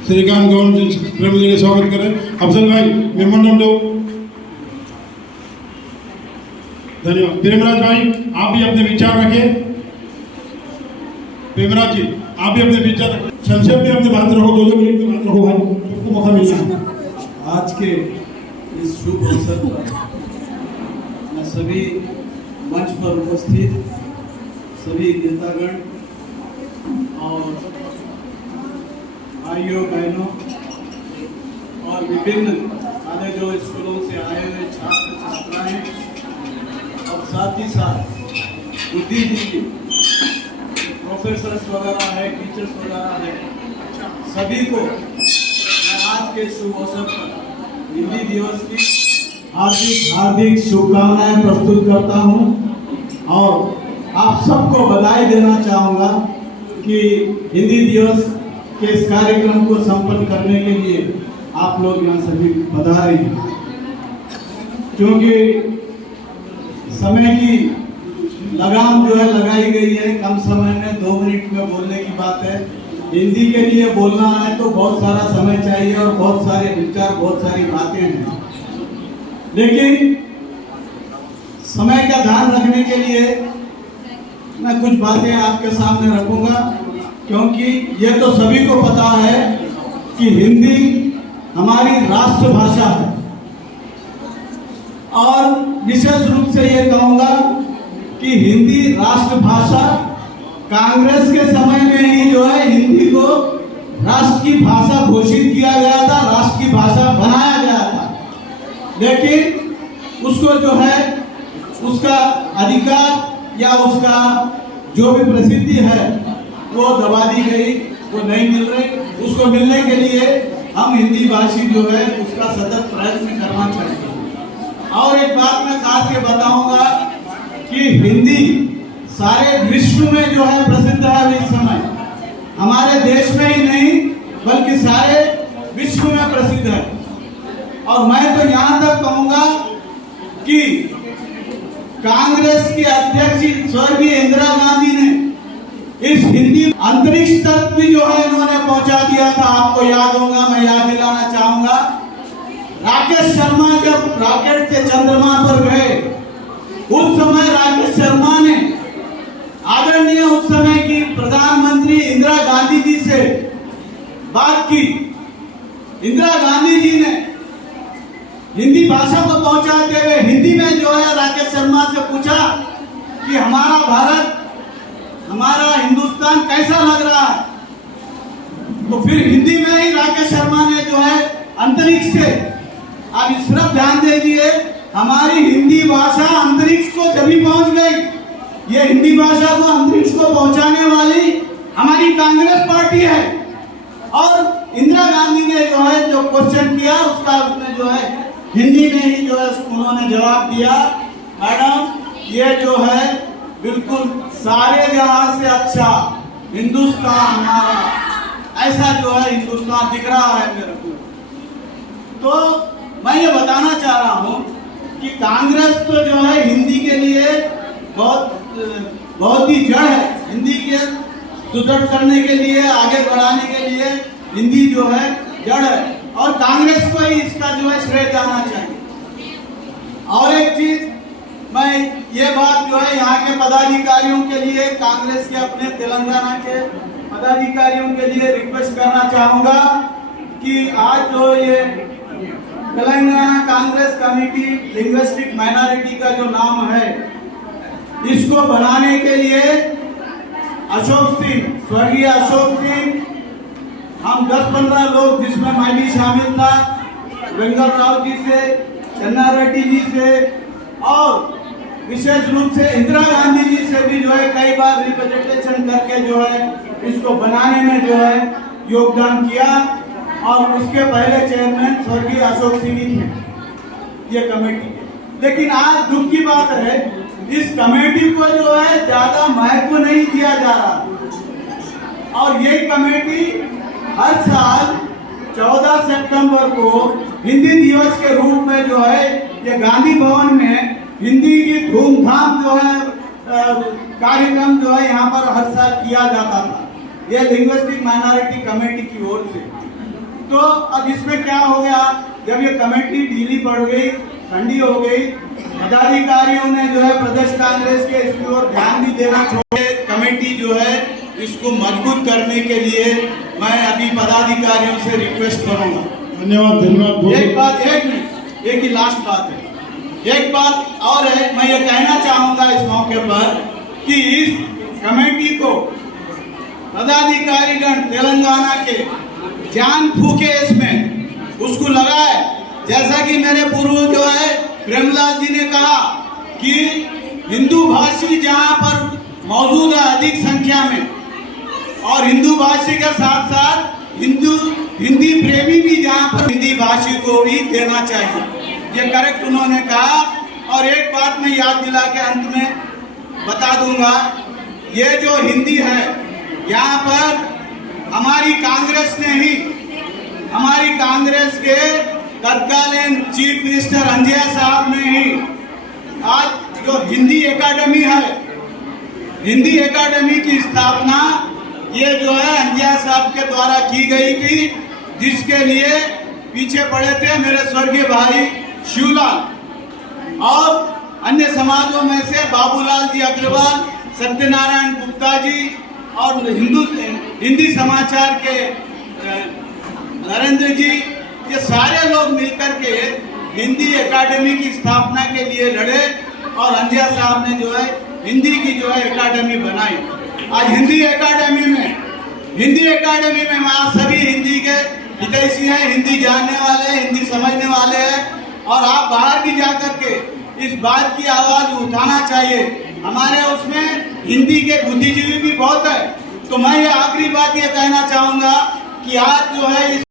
श्रीकांत गौड़ जी के स्वागत करें। अफजल भाई मेमोरेंडम दो। धन्यवाद। प्रेमराज भाई आप भी अपने विचार रखें। प्रेमराज जी आप भी अपने विचार रखें। संक्षेप में अपनी बात रखो, 2 मिनट की बात रखो भाई, सबको मौका मिलना है। आज के इस शुभ अवसर पर मैं सभी मंच पर उपस्थित सभी नेतागण और भाइयों बहनों और विभिन्न कॉलेजों स्कूलों से आए हुए छात्र छात्राएं और साथ ही साथ बुद्धिजीवी प्रोफेसर्स वगैरह है, टीचर्स वगैरह है, सभी को मैं आज के शुभ अवसर पर हिंदी दिवस की हार्दिक शुभकामनाएं प्रस्तुत करता हूं और आप सबको बधाई देना चाहूँगा कि हिंदी दिवस के इस कार्यक्रम को संपन्न करने के लिए आप लोग यहाँ सभी पधारे हैं। क्योंकि समय की लगाम जो है लगाई गई है, कम समय में 2 मिनट में बोलने की बात है। हिंदी के लिए बोलना है तो बहुत सारा समय चाहिए और बहुत सारे विचार, बहुत सारी बातें हैं, लेकिन समय का ध्यान रखने के लिए मैं कुछ बातें आपके सामने रखूंगा, क्योंकि ये तो सभी को पता है कि हिंदी हमारी राष्ट्रभाषा है। और विशेष रूप से ये कहूंगा कि हिंदी राष्ट्रभाषा कांग्रेस के समय में ही जो है हिंदी को राष्ट्र की भाषा घोषित किया गया था, राष्ट्र की भाषा बनाया गया था, लेकिन उसको जो है उसका अधिकार या उसका जो भी प्रसिद्धि है वो दबा दी गई, वो नहीं मिल रही। उसको मिलने के लिए हम हिंदी भाषी जो है उसका सतत प्रयत्न करना चाहिए। और एक बात मैं खास के बताऊंगा कि हिंदी सारे विश्व में जो है प्रसिद्ध है इस समय, हमारे देश में ही नहीं बल्कि सारे विश्व में प्रसिद्ध है। और मैं तो यहाँ तक कहूँगा कि कांग्रेस के अध्यक्ष स्वर्गीय इंदिरा गांधी ने इस हिंदी अंतरिक्ष तक भी जो है इन्होंने पहुंचा दिया था। आपको याद होगा, मैं याद दिलाना चाहूंगा, राकेश शर्मा जब रॉकेट से चंद्रमा पर गए उस समय राकेश शर्मा ने आदरणीय उस समय की प्रधानमंत्री इंदिरा गांधी जी से बात की। इंदिरा गांधी जी ने हिंदी भाषा को पहुंचाते हुए हिंदी में जो है राकेश शर्मा से पूछा कि हमारा भारत, हमारा हिंदुस्तान कैसा लग रहा है। तो फिर हिंदी में ही राकेश शर्मा ने जो है अंतरिक्ष से, आप इस तरफ ध्यान दीजिए, हमारी हिंदी भाषा अंतरिक्ष को जब भी पहुंच गई। ये हिंदी भाषा को अंतरिक्ष को पहुंचाने वाली हमारी कांग्रेस पार्टी है। और इंदिरा गांधी ने जो है जो क्वेश्चन किया उसका उसने जो है हिंदी में ही जो है उन्होंने जवाब दिया, मैडम ये जो है बिल्कुल सारे जहां से अच्छा हिंदुस्तान हमारा, ऐसा जो है हिंदुस्तान दिख रहा है मेरे को। तो मैं ये बताना चाह रहा हूँ कि कांग्रेस तो जो है हिंदी के लिए बहुत ही जड़ है। हिंदी के सुदृढ़ करने के लिए, आगे बढ़ाने के लिए हिंदी जो है जड़ है और कांग्रेस को ही इसका जो है श्रेय जाना चाहिए। और एक चीज मैं ये बात जो है यहाँ के पदाधिकारियों के लिए, कांग्रेस के अपने तेलंगाना के पदाधिकारियों के लिए रिक्वेस्ट करना चाहूंगा कि आज जो ये Telangana Congress committee linguistic minority का जो नाम है, इसको बनाने के लिए अशोक सिंह, स्वर्गीय अशोक सिंह, हम 10-15 लोग जिसमें मैं भी शामिल था, वेंगल राव जी से, चन्ना रेड्डी जी से और विशेष रूप से इंदिरा गांधी जी से भी जो है कई बार रिप्रेजेंटेशन करके जो है इसको बनाने में जो है योगदान किया। और उसके पहले चेयरमैन स्वर्गीय अशोक सिंह थे ये कमेटी के। लेकिन आज दुख की बात है, इस कमेटी को जो है ज्यादा महत्व नहीं दिया जा रहा। और ये कमेटी हर साल 14 सितंबर को हिंदी दिवस के रूप में जो है ये गांधी भवन में हिंदी की धूमधाम जो है कार्यक्रम जो है यहाँ पर हर साल किया जाता था, ये लिंग्विस्टिक माइनॉरिटी कमेटी की ओर से। तो अब इसमें क्या हो गया, जब ये कमेटी ढीली पड़ गई, ठंडी हो गई, पदाधिकारियों ने जो है प्रदेश कांग्रेस के इसकी ओर ध्यान भी देना छोड़े, कमेटी जो है इसको मजबूत करने के लिए मैं अभी पदाधिकारियों से रिक्वेस्ट करूंगा। धन्यवाद धन्यवाद। एक बात, एक ही लास्ट बात है, एक बात और है, मैं ये कहना चाहूंगा इस मौके पर कि इस कमेटी को पदाधिकारीगण तेलंगाना के जान फूके इसमें, उसको लगाए, जैसा कि मेरे पूर्व जो है प्रेमलाल जी ने कहा कि हिंदू भाषी जहां पर मौजूद है अधिक संख्या में, और हिंदू भाषी के साथ साथ हिंदी प्रेमी भी जहां पर हिंदी भाषी को भी देना चाहिए, ये करेक्ट उन्होंने कहा। और एक बात मैं याद दिला के अंत में बता दूंगा, ये जो हिंदी है यहाँ पर हमारी कांग्रेस ने ही, हमारी कांग्रेस के तत्कालीन चीफ मिनिस्टर अंजया साहब ने ही आज जो हिंदी एकेडमी है, हिंदी एकेडमी की स्थापना ये जो है अंजया साहब के द्वारा की गई थी, जिसके लिए पीछे पड़े थे मेरे स्वर्गीय भाई शिवलाल और अन्य समाजों में से बाबूलाल जी अग्रवाल, सत्यनारायण गुप्ता जी और हिंदी समाचार के नरेंद्र जी, ये सारे लोग मिलकर के हिंदी एकेडमी की स्थापना के लिए लड़े और अंजया साहब ने जो है हिंदी की जो है एकेडमी बनाई। आज हिंदी एकेडमी में वहाँ सभी हिंदी के हितैषी हैं, हिंदी जानने वाले हैं, हिंदी समझने वाले हैं, और आप बाहर भी जाकर के इस बात की आवाज उठाना चाहिए। हमारे उसमें हिंदी के बुद्धिजीवी भी बहुत है। तो मैं ये आखिरी बात ये कहना चाहूंगा कि आज जो है